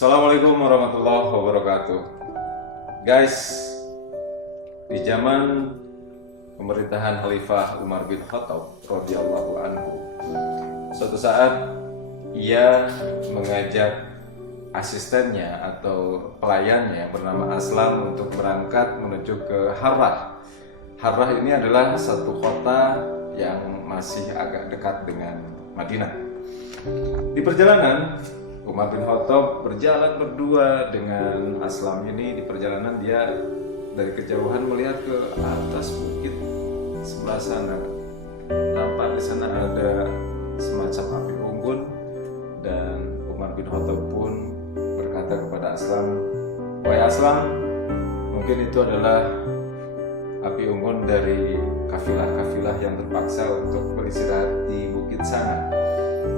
Assalamualaikum warahmatullahi wabarakatuh. Guys, di zaman pemerintahan Khalifah Umar bin Khattab radhiyallahu anhu, suatu saat ia mengajak asistennya atau pelayannya bernama Aslam untuk berangkat menuju ke Harrah. Harrah ini adalah satu kota yang masih agak dekat dengan Madinah. Di perjalanan, Umar bin Khattab berjalan berdua dengan Aslam ini. Di perjalanan dia dari kejauhan melihat ke atas bukit sebelah sana. Nampak di sana ada semacam api unggun, dan Umar bin Khattab pun berkata kepada Aslam, "Wahai Aslam, mungkin itu adalah api unggun dari kafilah-kafilah yang terpaksa untuk beristirahat di bukit sana.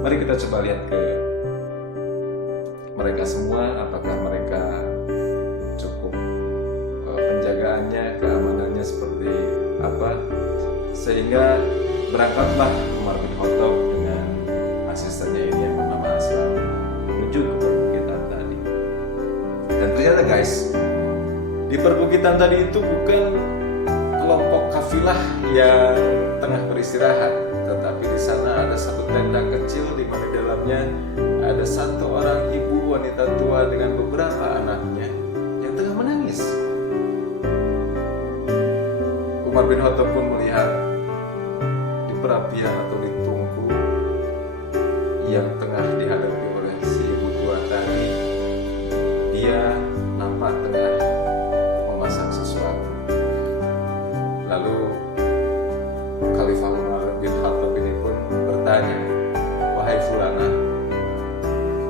Mari kita coba lihat ke mereka semua, apakah mereka cukup penjagaannya, keamanannya seperti apa." Sehingga berangkatlah Umar bin Khattab dengan asistennya ini yang bernama Aslam menuju ke perbukitan tadi. Dan ternyata guys, di perbukitan tadi itu bukan kelompok kafilah yang tengah beristirahat, tetapi di sana ada satu tenda kecil di mana di dalamnya ada satu orang ibu wanita tua dengan beberapa anaknya yang tengah menangis. Umar bin Khattab pun melihat di perapian atau di tungku yang tengah dihadapi oleh si ibu tua tadi, dia nampak tengah memasak sesuatu. Lalu Khalifah Umar bin Khattab ini pun bertanya, "Wahai Fulana,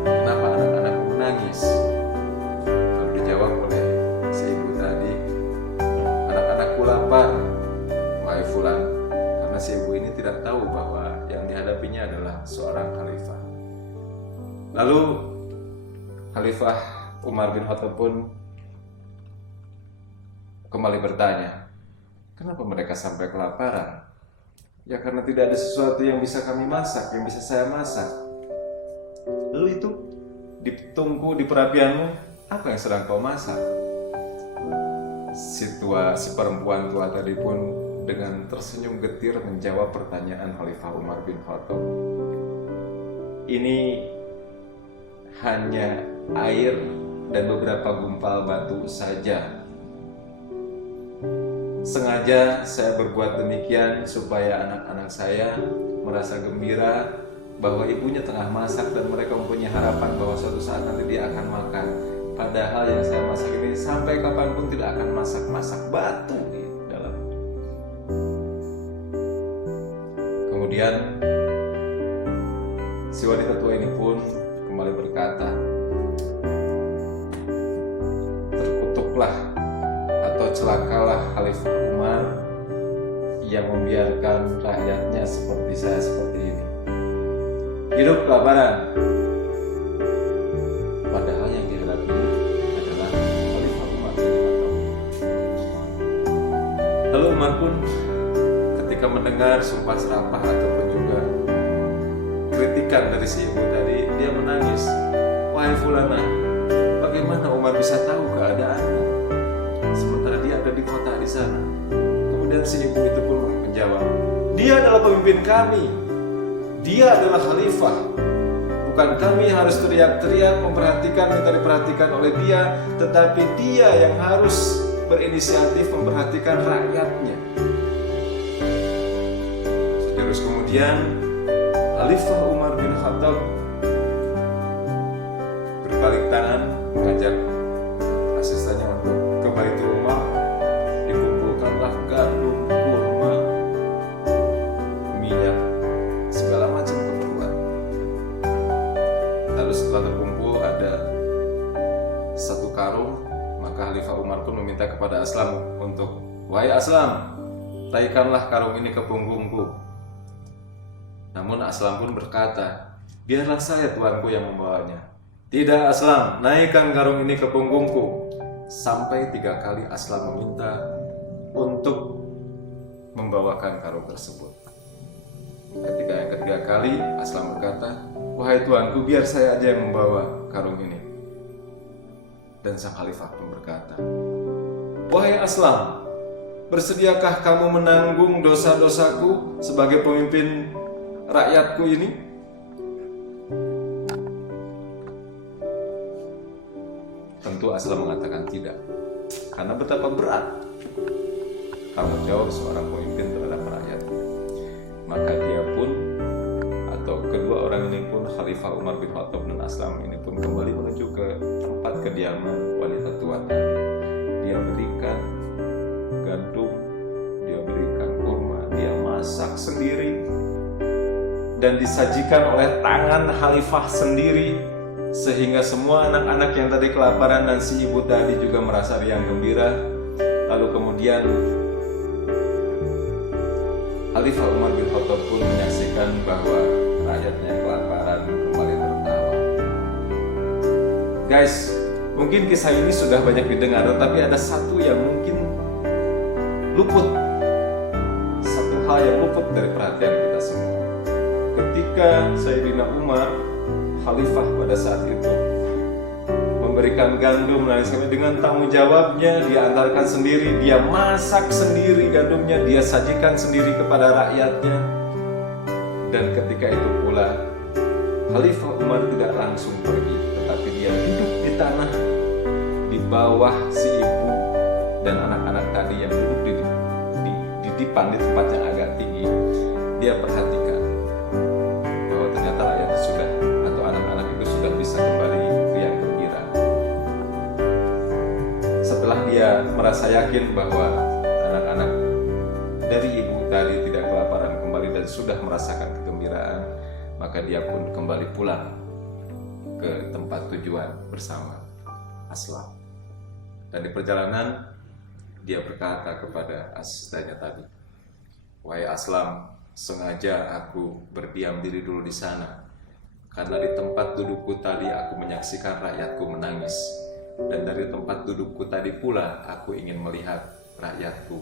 kenapa anak-anakmu menangis?" Lalu dijawab oleh si ibu tadi, "Anak-anakku lapar, wahai Fulan," karena si ibu ini tidak tahu bahwa yang dihadapinya adalah seorang khalifah. Lalu Khalifah Umar bin Khattab pun kembali bertanya, "Kenapa mereka sampai kelaparan?" "Ya karena tidak ada sesuatu yang bisa kami masak, yang bisa saya masak." "Lalu itu di tungku, di perapianmu, apa yang sedang kau masak?" Si perempuan tua tadi pun dengan tersenyum getir menjawab pertanyaan Khalifah Umar bin Khattab. "Ini hanya air dan beberapa gumpal batu saja. Sengaja saya berbuat demikian supaya anak-anak saya merasa gembira bahwa ibunya tengah masak dan mereka mempunyai harapan bahwa suatu saat nanti dia akan makan. Padahal yang saya masak ini sampai kapanpun tidak akan masak batu di dalam." Kemudian si wanita tua ini pun kembali berkata, "Terkutuklah atau celakalah Khalifah Umar yang membiarkan rakyatnya seperti saya seperti ini. Hidup kelaparan." Padahal yang dihadapi adalah Khalifah Umar bin Khattab. Lalu Umar pun ketika mendengar sumpah serapah ataupun juga kritikan dari si ibu tadi, dia menangis. "Wahai Fulana, bagaimana Umar bisa tahu keadaanmu sementara dia ada di kota di sana?" Kemudian si ibu itu pun menjawab, "Dia adalah pemimpin kami. Dia adalah khalifah. Bukan kami yang harus teriak-teriak memperhatikan, minta diperhatikan oleh dia, tetapi dia yang harus berinisiatif memperhatikan rakyatnya." Terus kemudian Khalifah Umar bin Khattab berbalik tangan mengajak asistennya untuk ke Baitul Rumah. Dikumpulkanlah gandum, kurma, minyak, segala macam keperluan. Lalu setelah terkumpul ada satu karung, maka Khalifah Umar pun meminta kepada Aslam untuk, "Wahai Aslam, taikanlah karung ini ke punggungku." Namun Aslam pun berkata, "Biarlah saya tuanku yang membawanya." "Tidak Aslam, naikkan karung ini ke punggungku." Sampai 3 kali Aslam meminta untuk membawakan karung tersebut. Ketika yang ketiga kali Aslam berkata, "Wahai tuanku, biar saya aja yang membawa karung ini." Dan sang khalifah pun berkata, "Wahai Aslam, bersediakah kamu menanggung dosa-dosaku sebagai pemimpin rakyatku ini?" Tentu Aslam mengatakan tidak, karena betapa berat tanggung jawab seorang pemimpin terhadap rakyat. Maka dia pun, atau kedua orang ini pun, Khalifah Umar bin Khattab dan Aslam ini pun kembali menuju ke tempat kediaman wanita tua tadi. Dia berikan gandum, dia berikan kurma, dia masak sendiri, dan disajikan oleh tangan Khalifah sendiri, sehingga semua anak-anak yang tadi kelaparan dan si ibu tadi juga merasa riang gembira. Lalu kemudian Khalifah Umar bin Khattab pun menyaksikan bahwa rakyatnya yang kelaparan kembali tertawa. Guys, mungkin kisah ini sudah banyak didengar, tetapi ada satu yang mungkin luput, satu hal yang luput dari perhatian kita semua. Ketika Sayyidina Umar, Khalifah pada saat itu, memberikan gandum dengan tanggung jawabnya, dia antarkan sendiri, dia masak sendiri gandumnya, dia sajikan sendiri kepada rakyatnya. Dan ketika itu pula Khalifah Umar tidak langsung pergi, tetapi dia duduk di tanah di bawah si ibu dan anak-anak tadi yang duduk di dipan, di tempat yang agak tinggi. Dia perhatikan bahwa ternyata rakyat sudah, atau anak-anak itu sudah bisa kembali riang gembira. Setelah dia merasa yakin bahwa anak-anak dari ibu tadi tidak kelaparan kembali dan sudah merasakan kegembiraan, maka dia pun kembali pulang ke tempat tujuan bersama Aslam. Dan di perjalanan dia berkata kepada asistennya tadi, "Wahai Aslam, sengaja aku berdiam diri dulu di sana, karena di tempat dudukku tadi aku menyaksikan rakyatku menangis. Dan dari tempat dudukku tadi pula aku ingin melihat rakyatku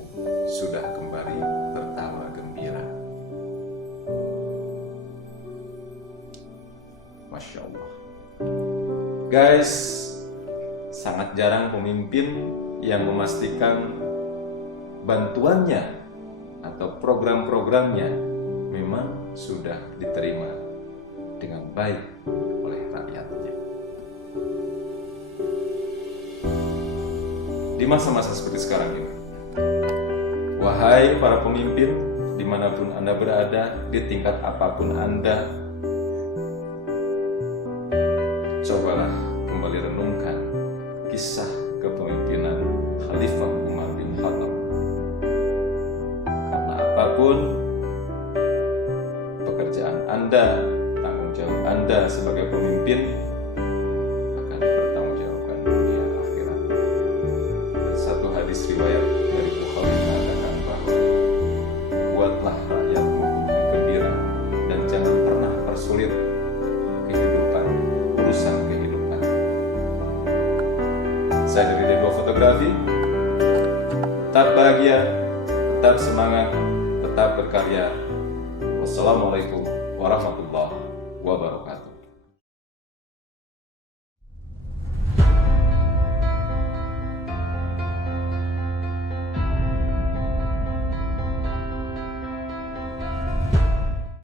sudah kembali tertawa gembira." Masya Allah. Guys, sangat jarang pemimpin yang memastikan bantuannya atau program-programnya memang sudah diterima dengan baik oleh rakyatnya. Di masa-masa seperti sekarang ini, wahai para pemimpin, dimanapun Anda berada, di tingkat apapun Anda, cobalah kembali renungkan kisah kepemimpinan Khalifah Umar bin Khattab. Karena apapun pekerjaan Anda, tanggung jawab Anda sebagai pemimpin akan bertanggungjawabkan dunia akhirat. Dan satu hadis riwayat dari Bukhari mengatakan bahwa buatlah rakyatmu gembira dan jangan pernah persulit kehidupan, urusan kehidupan. Saya dari Dewa Fotografi, tetap bahagia, tetap semangat, tetap berkarya. Wassalamualaikum warahmatullahi wabarakatuh.